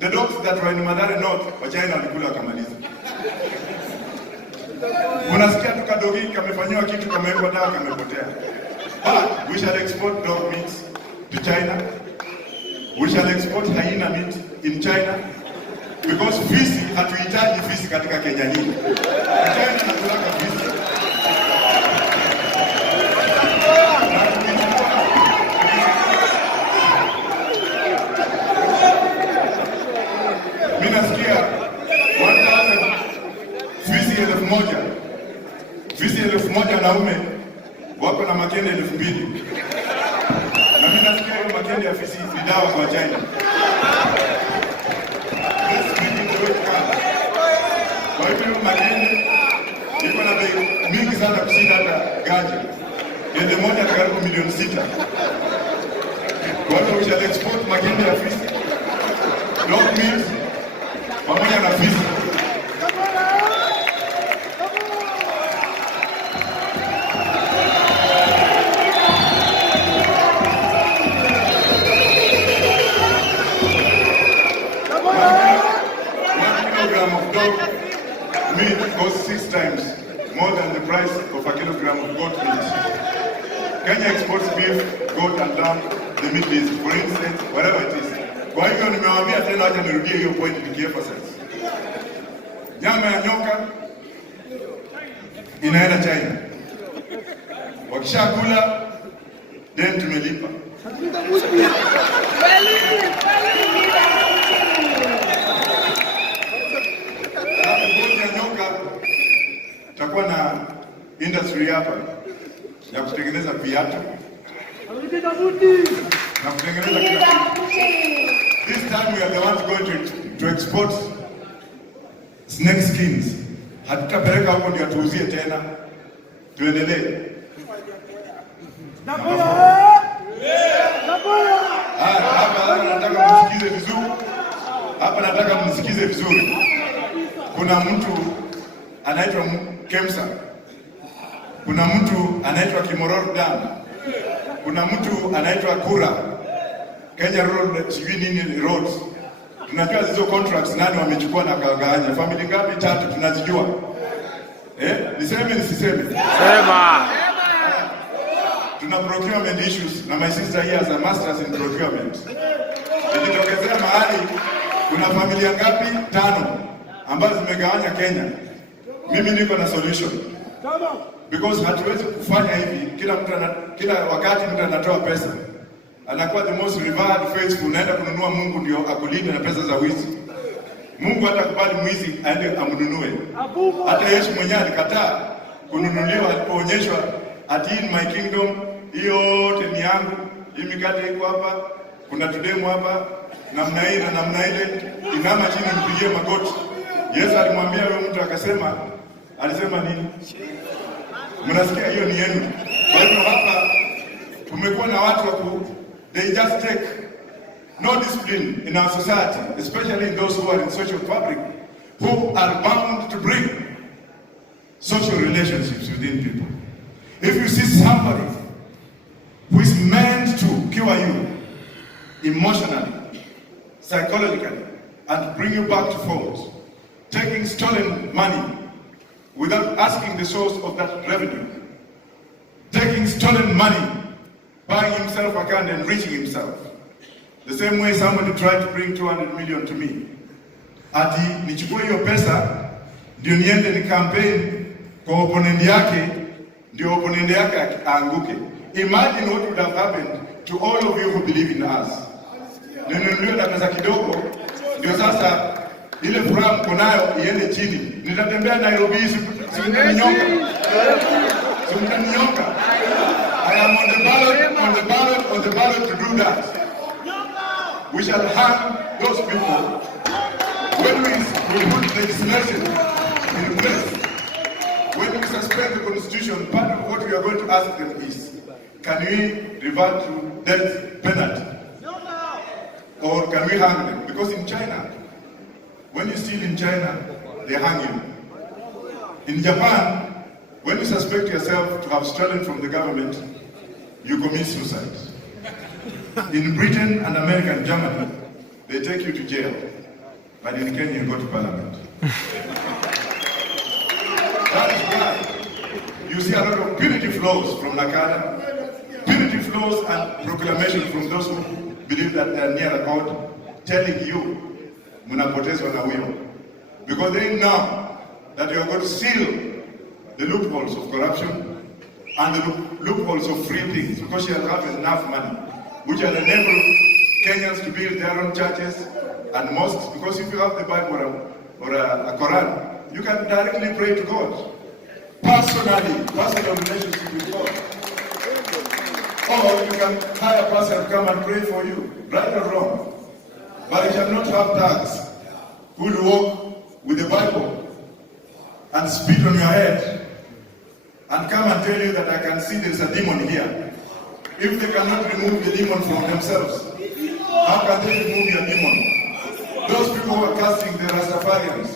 The dogs that were in Madare North, Wachina walikula wakamaliza. Unasikia tu kadogi kamefanywa kitu kamewekwa dawa kamepotea. But we shall export dog meat to China. We shall export hyena meat in China. Because Fisi, hatuhitaji Fisi katika Kenya hii. China tunataka Fisi. Mimi nasikia 1000 Fisi 1000. Fisi 1000 wanaume wako na makende 2000. Na mimi nasikia hiyo makende ya Fisi ni dawa kwa China. Kwa hivyo makende iko na bei mingi sana kushinda hata ganja. Kende moja ni karibu milioni 6. Kwa hivyo we shall export makende ya Fisi, dog meat pamoja na Fisi. Meat costs 6 times more than the price of a kilogram of goat meat. Kenya exports beef, goat and lamb, the meat is, for instance, whatever it is. Kwa hivyo nimewaambia tena, acha nirudie hiyo point nikiemphasize. Nyama ya nyoka inaenda China. Wakishakula then tumelipa. Tutakuwa na industry hapa ya kutengeneza viatu na kutengeneza kila kitu. This time we are the ones going to export snake skins. Hatutapeleka huko ndio tuuzie tena. Tuendelee. Hapa nataka msikize vizuri. Hapa nataka msikize vizuri. Kuna mtu anaitwa Kemsa. Kuna mtu anaitwa Kimoror Dam. Kuna mtu anaitwa Kura. Kenya Road, sijui nini roads. Tunajua hizo contracts nani wamechukua na kaganya. Family ngapi? 3 tunazijua. Niseme nisiseme? Sema. Tuna procurement issues na my sister here as a masters in procurement. Nikitokezea mahali kuna familia ngapi? 5 ambazo zimegawanya Kenya. Mimi niko na solution. Because hatuwezi kufanya hivi kila wakati mtu anatoa pesa. Anakuwa the most revered faithful, naenda kununua Mungu ndio akulinde na pesa za wizi. Mungu hatakubali mwizi aende amnunue. Hata Yesu mwenyewe alikataa kununuliwa alipoonyeshwa ati in my kingdom hiyo yote ni yangu. Hii mikate iko hapa, kuna tudemu hapa, namna hii na namna ile, inama chini mpigie magoti. Yesu alimwambia wewe mtu alisema nini? Mnasikia hiyo ni yenu. Kwa hivyo hapa tumekuwa na watu they just take no discipline in our society, especially in those who are in social fabric, who are bound to bring social relationships within people. If you see somebody who is meant to cure you emotionally, psychologically, and bring you back to fold, taking stolen money without asking the source of that revenue, taking stolen money, buying himself a gun and enriching himself. The same way somebody tried to bring 200 million to me. Ati nichukue hiyo pesa ndio niende ni campaign kwa opponent yake, ndio opponent yake aanguke. Imagine what would have happened to all of you who believe in us. Ndio na pesa kidogo ndio sasa ile furaha mko nayo iende chini. Nitatembea Nairobi simtaninyonga. I am on the ballot to do that. We shall hang those people when we put legislation in place. When we suspend the constitution, part of what we are going to ask them is, can we revert to death penalty? Or can we hang them? Because in China, when you steal in China, they hang you. In Japan, when you suspect yourself to have stolen from the government, you commit suicide. In Britain and America and Germany, they take you to jail. but in Kenya you go to parliament. That is why you see a lot of punitive flows from Nakada, punitive flows and proclamation from those who believe that they are near God, telling you, mnapotezwa na huyo. Because they know that you are going to seal the loopholes of corruption and the loopholes of free things, because she has have enough money, which will enable Kenyans to build their own churches and mosques. Because if you have the Bible or a Quran, you can directly pray to God. Personal relationship with God. Or you can hire a person to come and pray for you, right or wrong. But you shall not have thugs who will walk with the Bible and spit on your head and come and tell you that I can see there's a demon here. If they cannot remove the demon from themselves, how can they remove your demon? Those people who are casting the Rastafarians,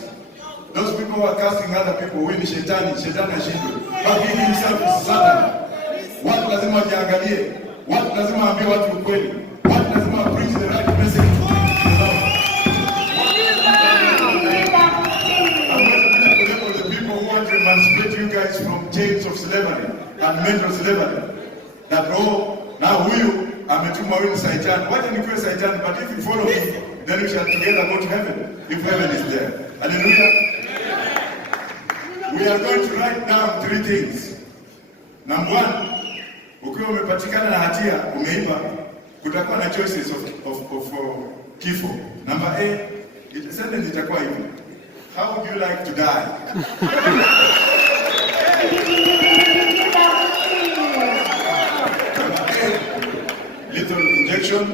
those people who are casting other people, when Shetani ashindwe, but he himself is Satan. Watu lazima wajiangalie, watu lazima waambie watu ukweli, watu lazima preach the right message. The people who want to emancipate you guys from chains of slavery and mental slavery. That now huyu ametuma wewe Satan. Wacha nikuwe Satan, but if you follow me, then we shall together go to heaven, if heaven is there. Hallelujah. We are going to write down 3 things. Number 1, ukiwa umepatikana na hatia, umeiba, kutakuwa na choices of kifo. Number A, sentence itakuwa hivi. How would you like to die? Number A, lethal injection.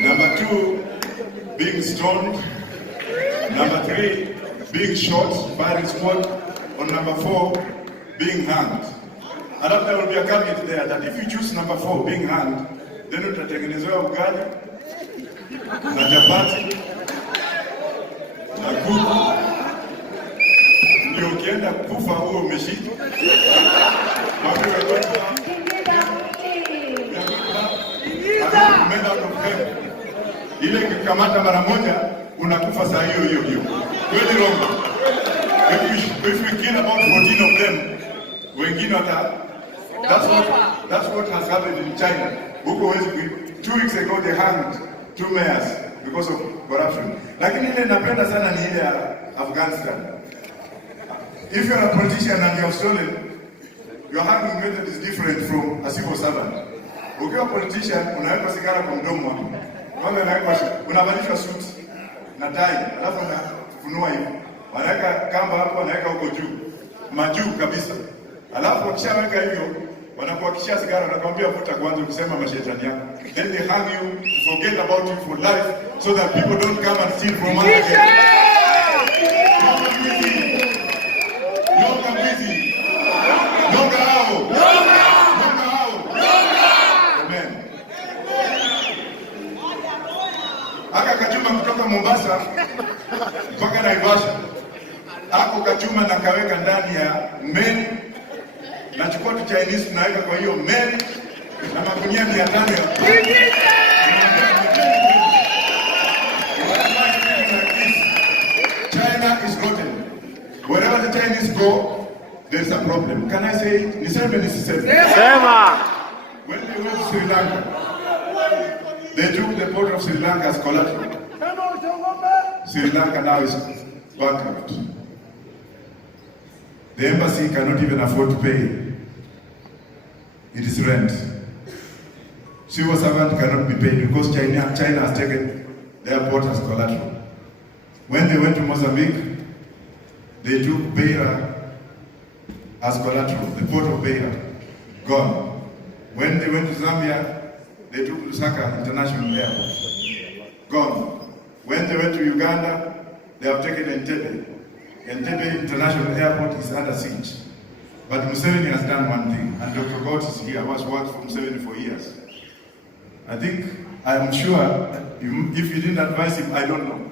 Number 2, being stoned. Number 3, being shot, firing squad. Or number 4, being hanged. And there will be a caveat there that if you choose number 4, being hanged, then utatengenezewa ugali na chapati na kuku, ndio ukienda kufa huo umeshika. Ile kikamata mara moja unakufa saa hiyo. Kweli Roma. If we kill about 14 of them, wengine that's what has happened in China. 2 weeks ago they hanged 2 mayors because of corruption. Lakini ile napenda sana ni ile ya Afghanistan. If you are a politician and you have stolen, your hanging method is different from a civil servant. Ukiwa politician unaweka sigara kwa mdomo, unavalishwa suit na tai, alafu unafunua hivi. Wanaweka kamba hapo, wanaweka huko juu, majuu kabisa. Alafu wakishaweka hivyo, wanakuhakishia sigara, wanakuambia vuta kwanza, ukisema mashetani yako. Then they hang you to forget about you for life, so that people don't come and steal from us again. Nyonga mwizi. Nyonga hao. Amen. Aka kachuma kutoka Mombasa mpaka Naivasha. Ako kachuma na kaweka ndani ya meli. Nachukua tu Chinese tunaweka kwa hiyo meli na magunia 500 ya China is rotten. Wherever the Chinese go, there's a problem. Can I say it? Niseme. When they went to Sri Lanka, they took the port of Sri Lanka as collateral. Sri Lanka now is bankrupt. The embassy cannot even afford to pay its rent. Civil servant cannot be paid because China has taken their port as collateral. When they went to Mozambique, they took Beira as collateral, the port of Beira, gone. When they went to Zambia, they took Lusaka International Airport, gone. When they went to Uganda, they have taken Entebbe. Entebbe International Airport is under siege. But Museveni has done one thing, and Dr. Gott is here, who has worked for Museveni for years. I am sure, if you didn't advise him, I don't know.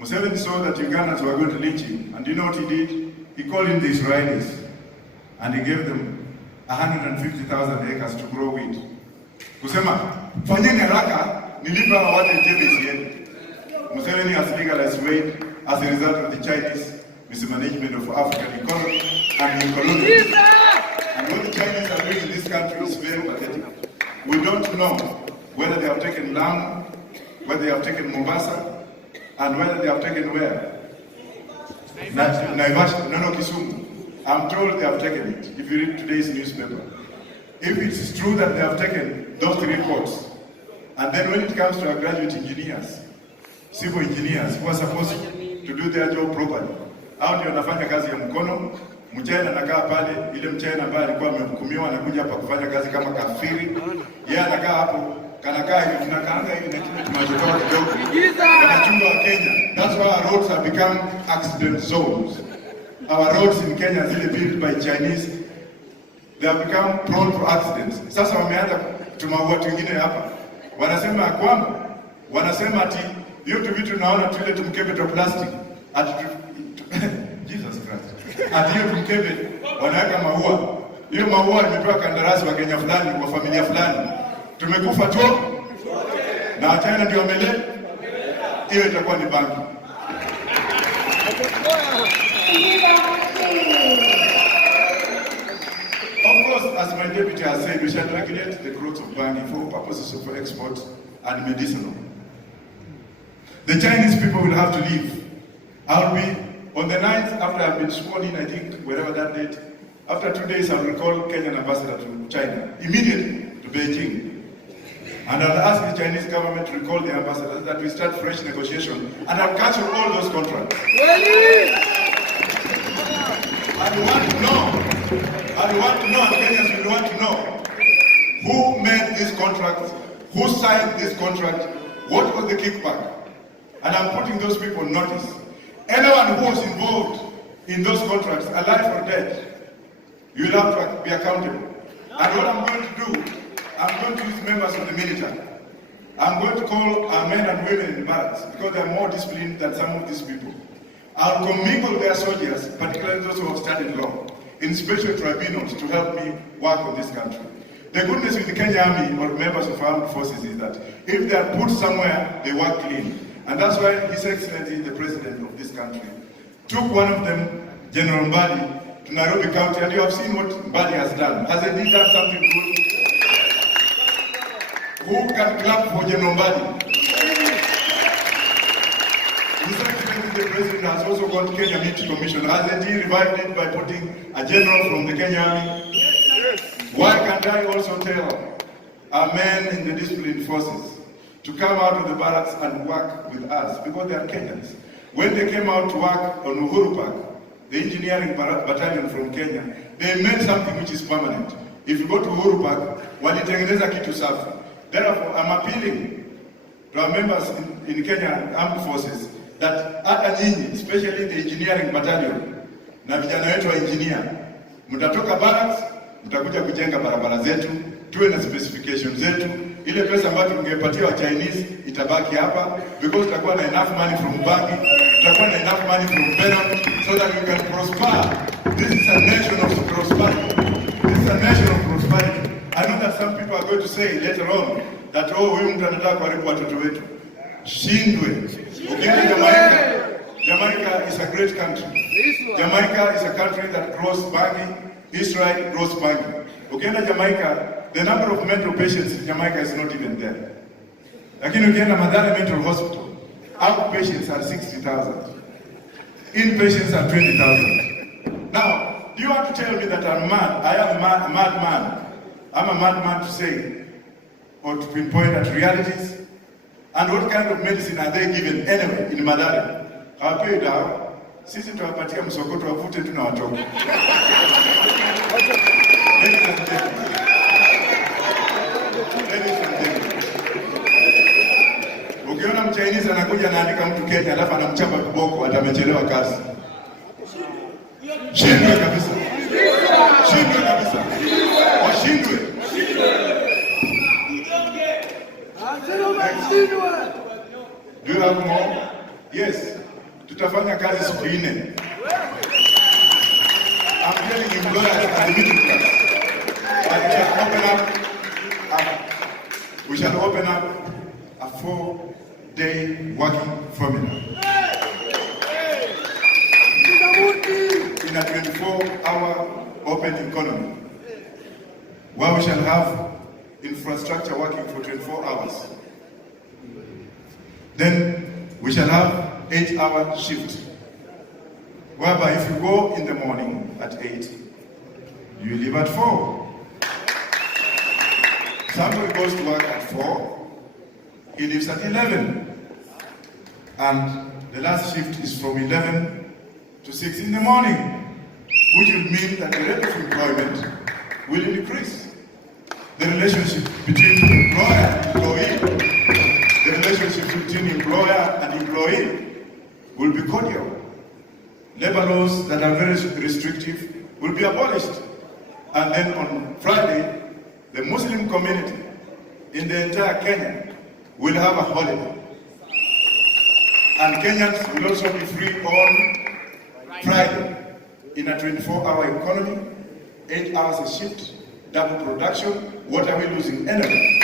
Museveni saw that Ugandans were going to lynch him, and you know what he did? He called in the Israelis, and he gave them 150,000 acres to grow wheat. Kusema, fanyeni haraka, nilipa watu Entebbe isiende. Museveni has legalized waned as a result of the Chinese mismanagement of African economy and colonialism. And what the Chinese are doing in this country is very pathetic. We don't know whether they have taken Lamu, whether they have taken Mombasa, and whether they have taken where? Naivasha, no, Kisumu. I'm told they have taken it, if you read today's newspaper. If it's true that they have taken those 3 ports, and then when it comes to our graduate engineers, civil engineers who are supposed to do their job properly, hao ndio wanafanya kazi ya mkono. Mchina anakaa pale, ile Mchina ambaye alikuwa amehukumiwa anakuja hapa kufanya kazi kama kafiri. Yeye anakaa hapo, kanakaa hivi, tunakaanga hivi na kile tunachotoa kidogo. Anachunga wa Kenya. That's why our roads have become accident zones. Our roads in Kenya zile built by Chinese, they have become prone to accidents. Sasa wameanza tumaua wengine hapa. Wanasema ati hiyo vitu tunaona tule tumkebe to plastic. Ati Jesus Christ. Ati hiyo tumkebe wanaweka maua. Hiyo maua imepewa kandarasi wa Kenya fulani kwa familia fulani. Tumekufa tu. Na China ndio wamele. Hiyo itakuwa ni banki. Of course, as my deputy has said, we shall regulate the growth of banking for purposes of export and medicinal. The Chinese people will have to leave. I'll be on the 9th after I've been sworn in, I think, wherever that date. After 2 days, I'll recall Kenyan ambassador to China, immediately to Beijing. And I'll ask the Chinese government to recall the ambassadors that we start fresh negotiation, and I'll cancel all those contracts. I want to know, and Kenyans will want to know, who made this contract, who signed this contract, what was the kickback? And I'm putting those people on notice. Anyone who was involved in those contracts, alive or dead, you will have to be accountable. And what I'm going to do, I'm going to use members of the military. I'm going to call our men and women in the barracks, because they're more disciplined than some of these people. I'll commingle their soldiers, particularly those who have studied law, in special tribunals to help me work on this country. The goodness with the Kenya Army or members of armed forces is that if they are put somewhere, they work clean. And that's why His Excellency, the President of this country, took one of them, General Mbadi, to Nairobi County, and you have seen what Mbadi has done. Has he done something good? Who can clap for General Mbadi? His Excellency, the President, has also got Kenya Meat Commission. Hasn't he revived it by putting a general from the Kenya Army? Yes. Why can't I also tell our men in the disciplined forces to come out of the barracks and work with us, because they are Kenyans. When they came out to work on Uhuru Park, the engineering battalion from Kenya, they made something which is permanent. If you go to Uhuru Park, walitengeneza kitu safi. Therefore, I'm appealing to our members in Kenya Armed Forces that hata nyinyi, especially the engineering battalion, na vijana wetu wa engineer, mtatoka barracks, mtakuja kujenga barabara zetu, tuwe na specification zetu. Ile pesa ambayo tungepatia wa Chinese itabaki hapa, because tutakuwa na enough money from banking, tutakuwa na enough money from Venom, so that we can prosper. This is a nation of prosperity. This is a nation of prosperity. I know that some people are going to say later on that, oh, huyu mtu anataka kuharibu watoto wetu. Shindwe. Ukienda Jamaica is a great country. Jamaica is a country that grows banking. Israel grows banking. Ukienda Jamaica, the number of mental patients in Jamaica is not even there. Lakini ukienda Madhara Mental Hospital, outpatients are 60,000. Inpatients are 20,000. Now, do you want to tell me that I'm mad? I am a madman. I'm a madman to say, or to pinpoint at realities? And what kind of medicine are they given anyway in Madhara? Hawapewi dawa. Sisi tuwapatia msokoto wavute tu na watoke. Ukiona Mchinese anakuja anaandika mtu Kenya alafu anamchapa kiboko, atamechelewa kazi. Shindwe kabisa. Shindwe kabisa. Washindwe. Do you have more? Yes. Tutafanya kazi siku 4. I'm telling employers at the middle class. We shall open up a 4-day working formula. 24-hour open economy, where we shall have infrastructure working for 24 hours. Then we shall have 8-hour shift, whereby if you go in the morning at 8, you leave at 4. Somebody goes to work at 4, he leaves at 11. And the last shift is from 11 to 6 in the morning, which will mean that the rate of employment will increase. The relationship between employer and employee, the relationship between employer and employee will be cordial. Labor laws that are very restrictive will be abolished. And then on Friday, the Muslim community in the entire Kenya will have a holiday. And Kenyans will also be free on Friday in a 24-hour economy, 8 hours a shift, double production. What are we losing? Energy.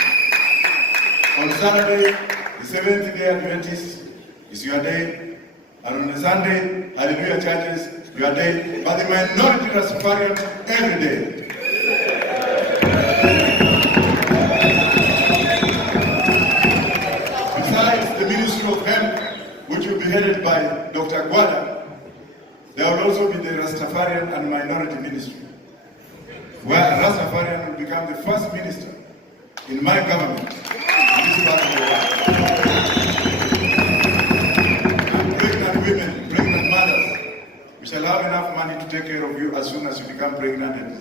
On Saturday, the Seventh-day Adventist is your day, and on the Sunday, Hallelujah churches, your day, but the minority Rastafarians every day. Besides the Ministry of Health, which will be headed by Dr. Gwada, there will also be the Rastafarian and Minority Ministry, where a Rastafarian will become the first minister in my government in this part of the world. And pregnant women, pregnant mothers, we shall have enough money to take care of you as soon as you become pregnant. And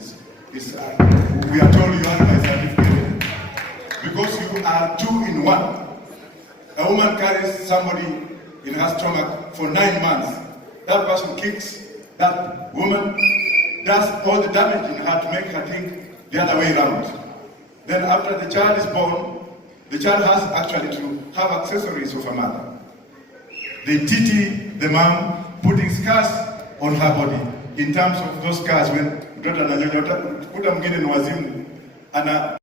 we are told you are my certificate, because you are 2 in 1. A woman carries somebody in her stomach for 9 months. That person kicks that woman, does all the damage in her to make her think the other way around. Then after the child is born, the child has actually to have accessories of a mother. They TT the mom, putting scars on her body. In terms of those scars, when mtoto ananyonya, kuta mwingine ni wazimu, ana